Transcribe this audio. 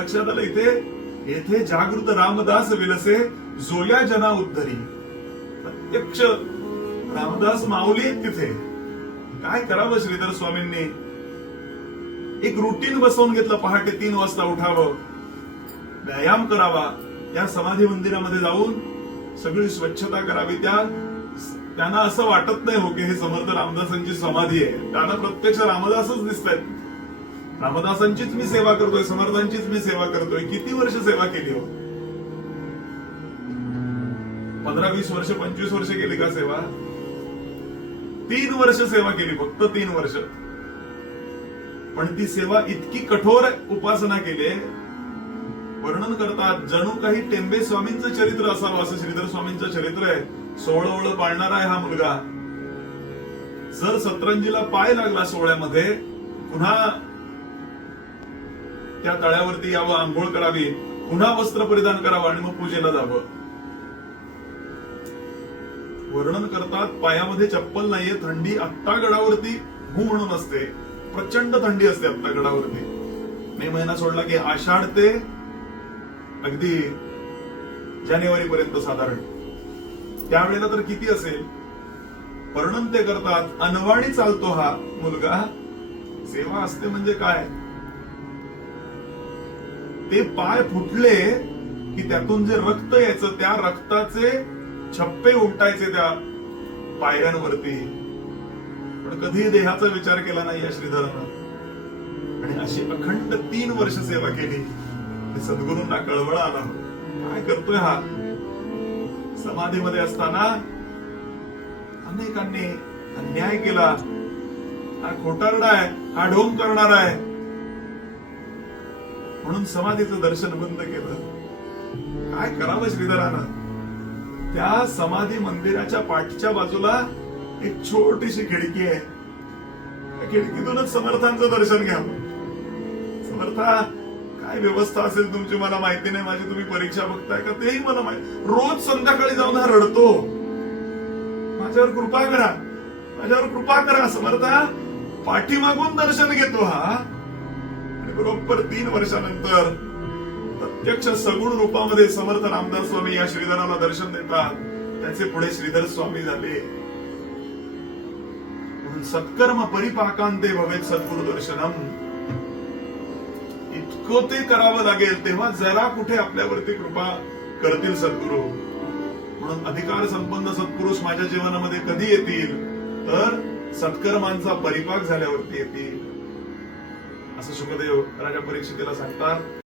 लक्षात आलं इथे, येथे जागृत रामदास विलसे जोल्या जना उद्धरी. प्रत्यक्ष रामदास माऊली आहेत तिथे. काय करावं श्रीधर स्वामींनी? एक रुटीन बसवून घेतलं. पहाटे 3 वाजता उठावं, व्यायाम करावा, या समाधी मंदिरामध्ये जाऊन सगळी स्वच्छता करावी. त्यांना असं वाटत नाही हो की हे समर्थ रामदासांची समाधी आहे. त्यांना प्रत्यक्ष रामदासच दिसत आहेत. रामदासांचीच मी सेवा करतोय, समर्थांचीच मी सेवा करतोय. किती वर्ष सेवा केली हो? 15-20 वर्ष, 25 वर्ष केली का सेवा? 3 वर्ष सेवा केली, फक्त 3 वर्ष. पण ती सेवा इतकी कठोर उपासना केली, वर्णन करतात जणू काही टेंबे स्वामींचं चरित्र असावं असं श्रीधर स्वामींचं चरित्र आहे. 16 पाळणारा आहे हा मुलगा. जर सतरंजीला पाय लागला सोहळ्यामध्ये, पुन्हा त्या तळ्यावरती यावं, आंघोळ करावी, पुन्हा वस्त्र परिधान करावं आणि मग पूजेला जावं. वर्णन करतात पायामध्ये चप्पल नाहीये, थंडी आत्ता गडावरती हू म्हणून असते, प्रचंड थंडी असते आत्ता गडावरती. मे महिना सोडला की आषाढ ते अगदी जानेवारी पर्यंत साधारण, त्यावेळेला तर किती असेल. वर्णन ते करतात, अनवाणी चालतो हा मुलगा. सेवा असते म्हणजे काय? ते पाय फुटले की त्यातून जे रक्त यायचं, त्या रक्ताचे छप्पे उमटायचे त्या पायऱ्यांवरती. पण कधी देहाचा विचार केला नाही या श्रीधरानं. आणि अशी अखंड 3 वर्ष सेवा केली. सद्गुरूंना कळवळा आला, काय करतोय हा? समाधीमध्ये असताना अनेकांनी अन्याय केला. हा खोटारडा आहे, हा ढोंग करणार आहे म्हणून समाधीचं दर्शन बंद केलं. काय करावं श्रीधरानं? त्या समाधी मंदिराच्या पाठच्या बाजूला एक छोटीशी खिडकी आहे. त्या खिडकीतूनच समर्थांचं दर्शन घ्यावं. समर्था, काय व्यवस्था असेल तुमची मला माहिती नाही. माझी तुम्ही परीक्षा बघताय का तेही मला माहिती. रोज संध्याकाळी जाऊन हा रडतो, माझ्यावर कृपा करा, माझ्यावर कृपा करा. समर्था, पाठीमागून दर्शन घेतो हा. आणि बरोबर 3 वर्षानंतर प्रत्यक्ष सगुण रूपामध्ये समर्थ रामदास स्वामी या श्रीधराला दर्शन देतात. त्याचे पुढे श्रीधर स्वामी झाले. म्हणून सत्कर्म परिपाकांते भवेत सद्गुरु दर्शनम. इतकं ते करावं लागेल, तेव्हा जरा कुठे आपल्यावरती कृपा करतील सद्गुरु. म्हणून अधिकार संपन्न सत्पुरुष माझ्या जीवनामध्ये कधी येतील? तर सत्कर्मांचा परिपाक झाल्यावरती येतील, असं शुकदेव राजा परीक्षितीला सांगतात.